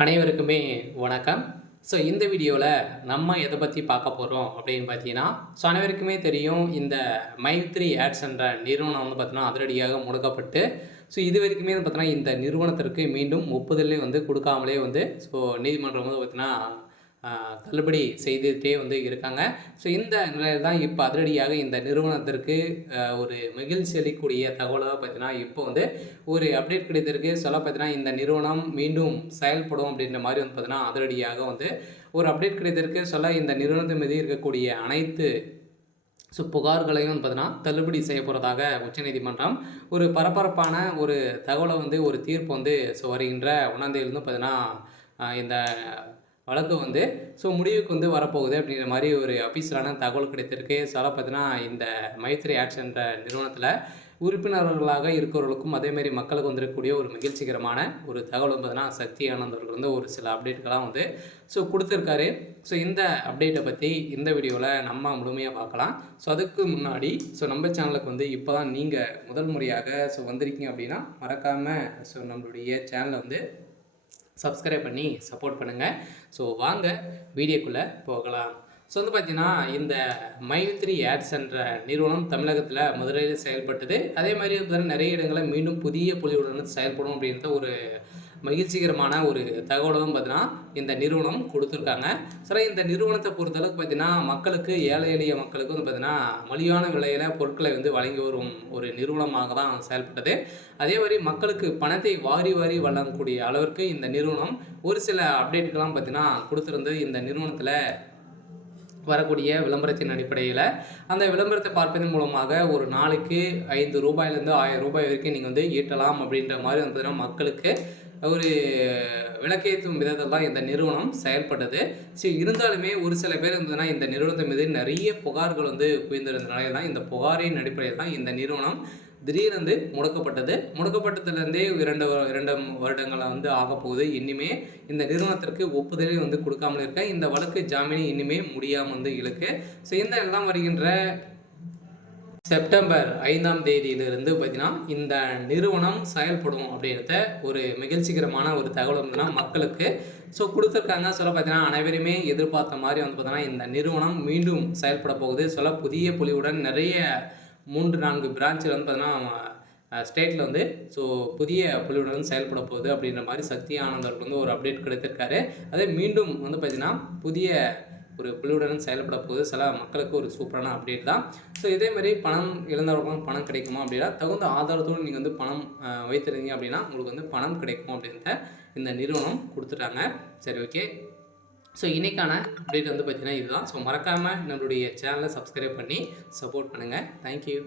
அனைவருக்குமே வணக்கம். இந்த வீடியோல நம்ம எத பத்தி பார்க்க போறோம் அப்படின்னு பார்த்தீங்கன்னா, அனைவருக்குமே தெரியும் இந்த மைத்ரி ஆட்ஸ் என்ற நிறுவனம் வந்து பார்த்தீங்கன்னா, அதிரடியாக முடக்கப்பட்டு, இதுவரைக்குமே வந்து பார்த்தீங்கன்னா, இந்த நிறுவனத்திற்கு மீண்டும் ஒப்புதலே வந்து குடுக்காமலே வந்து நீதிமன்றம் வந்து பார்த்தீங்கன்னா, தள்ளுபடி செய்துட்டே வந்து இருக்காங்க. இந்த நிலையில தான் இப்ப அதிரடியாக இந்த நிறுவனத்திற்கு ஒரு மகிழ்ச்சி அளிக்கக்கூடிய தகவலா பார்த்தீங்கன்னா, இப்போ வந்து ஒரு அப்டேட் கிடைத்திருக்கு. சொல்ல பார்த்தீங்கன்னா, இந்த நிறுவனம் மீண்டும் செயல்படும் அப்படின்ற மாரி வந்து பார்த்தீங்கன்னா, அதிரடியாக வந்து ஒரு அப்டேட் கிடைத்திருக்கு. இந்த நிறுவனத்தின் மீது இருக்கக்கூடிய அனைத்து புகார்களையும் வந்து பார்த்தீங்கன்னா, தள்ளுபடி செய்ய போறதாக உச்சநீதிமன்றம் ஒரு பரபரப்பான ஒரு தகவல வந்து ஒரு தீர்ப்பு வந்து வருகின்ற 1ஆம் தேதியிலிருந்து பார்த்தீங்கன்னா, இந்த வழக்கு வந்து முடிவுக்கு வந்து வரப்போகுது அப்படிங்கிற மாரி ஒரு அஃபிஷியலான தகவல் கிடைத்திருக்கு. பார்த்தீங்கன்னா, இந்த மைத்ரி ஆட்ஸ் என்ற நிறுவனத்தில உறுப்பினர்களாக இருக்கிறவர்களுக்கும், அதேமாரி மக்களுக்கு வந்திருக்கக்கூடிய ஒரு மகிழ்ச்சிகரமான ஒரு தகவல் வந்து பார்த்தீங்கன்னா, சக்தி ஆனந்த் அவர்கள் வந்து ஒரு சில அப்டேட்கள்லாம் வந்து குடுத்துருக்காரு. இந்த அப்டேட்ட பத்தி இந்த வீடியோல நம்ம முழுமையா பார்க்கலாம். அதுக்கு முன்னாடி நம்ம சேனலுக்கு வந்து இப்ப தான் நீங்க முதல் முறையாக வந்திருக்கீங்க அப்படின்னா, மறக்காம நம்மளுடைய சேனல வந்து சப்ஸ்கிரைப் பண்ணி சப்போர்ட் பண்ணுங்கள். வாங்க வீடியோக்குள்ளே போகலாம். வந்து பார்த்தீங்கன்னா, இந்த மைத்ரி ஆட்ஸ் என்ற நிறுவனம் தமிழகத்தில மதுரையில் செயல்பட்டது. அதே மாதிரி நிறைய இடங்களில் மீண்டும் புதிய பொலிவுடன் செயல்படும் அப்படின்ற ஒரு மகிழ்ச்சிகரமான ஒரு தகவலும் பார்த்தீங்கன்னா, இந்த நிறுவனம் கொடுத்துருக்காங்க. இந்த நிறுவனத்தை பொறுத்தளவுக்கு பார்த்தீங்கன்னா, மக்களுக்கு ஏழை எளிய மக்களுக்கு வந்து பார்த்தீங்கன்னா, மலிவான விலையில பொருட்களை வந்து வழங்கி வரும் ஒரு நிறுவனமாக தான் செயல்பட்டது. அதே மாரி மக்களுக்கு பணத்தை வாரி வாரி வழங்கக்கூடிய அளவிற்கு இந்த நிறுவனம் ஒரு சில அப்டேட்கள்லாம் பார்த்தீங்கன்னா குடுத்திருந்தது. இந்த நிறுவனத்தில வரக்கூடிய விளம்பரத்தின் அடிப்படையில, அந்த விளம்பரத்தை பார்ப்பதன் மூலமாக ஒரு நாளைக்கு ரூ. 5லேருந்து ரூ. 1000 வரைக்கும் நீங்க வந்து ஈட்டலாம் அப்படின்ற மாரி வந்து பார்த்தீங்கன்னா, மக்களுக்கு ஒரு விளக்கேற்றும் விதத்தில் தான் இந்த நிறுவனம் செயல்பட்டது. இருந்தாலுமே ஒரு சில பேர் வந்து இந்த நிறுவனத்தின் மீது நிறைய புகார்கள் வந்து குவிந்திருந்த நிலையில தான், இந்த புகாரின் அடிப்படையில் தான் இந்த நிறுவனம் திடீரென்று முடக்கப்பட்டது. முடக்கப்பட்டதுலேருந்தே 2 வருடங்களா வந்து ஆகப்போகுது. இனிமே இந்த நிறுவனத்திற்கு ஒப்புதலே வந்து குடுக்காமல் இருக்க, இந்த வழக்கு ஜாமீன் இனிமே முடியாம வந்து இழுக்கு. இந்த எல்லாம் வருகின்ற செப்டம்பர் 5ஆம் தேதியிலிருந்து பார்த்தீங்கன்னா, இந்த நிறுவனம் செயல்படும் அப்படின்றத ஒரு மகிழ்ச்சிகரமான ஒரு தகவல் வந்து மக்களுக்கு குடுத்துருக்காங்க. பார்த்தீங்கன்னா, அனைவருமே எதிர்பார்த்த மாரி வந்து பார்த்தீங்கன்னா, இந்த நிறுவனம் மீண்டும் செயல்பட போகுது. புதிய பொலிவுடன் நிறைய 3, 4 பிரான்ச்ல வந்து பார்த்தீங்கன்னா, ஸ்டேட்ல வந்து புதிய பொலிவுடன் செயல்பட போகுது அப்படின்ற மாரி சக்தி ஆனந்த் அவர்களுக்கு வந்து ஒரு அப்டேட் கிடைத்திருக்காரு. அதே மீண்டும் வந்து பார்த்தீங்கன்னா, புதிய ஒரு குழுவுடன் செயல்பட போகுது. மக்களுக்கு ஒரு சூப்பரான அப்டேட் தான். இதே மாரி பணம் இழந்தவர்களுக்கும் பணம் கிடைக்குமா அப்படின்னா, தகுந்த ஆதாரத்தோடு நீங்க வந்து பணம் வைத்திருந்தீங்க அப்படின்னா, உங்களுக்கு வந்து பணம் கிடைக்கும் அப்படின்றத இந்த நிறுவனம் குடுத்துட்டாங்க. சரி, ஓகே. இன்னைக்கான அப்டேட் வந்து பார்த்தீங்கன்னா இதுதான். மறக்காம நம்மளுடைய சேனலை சப்ஸ்கிரைப் பண்ணி சப்போர்ட் பண்ணுங்க. Thank you.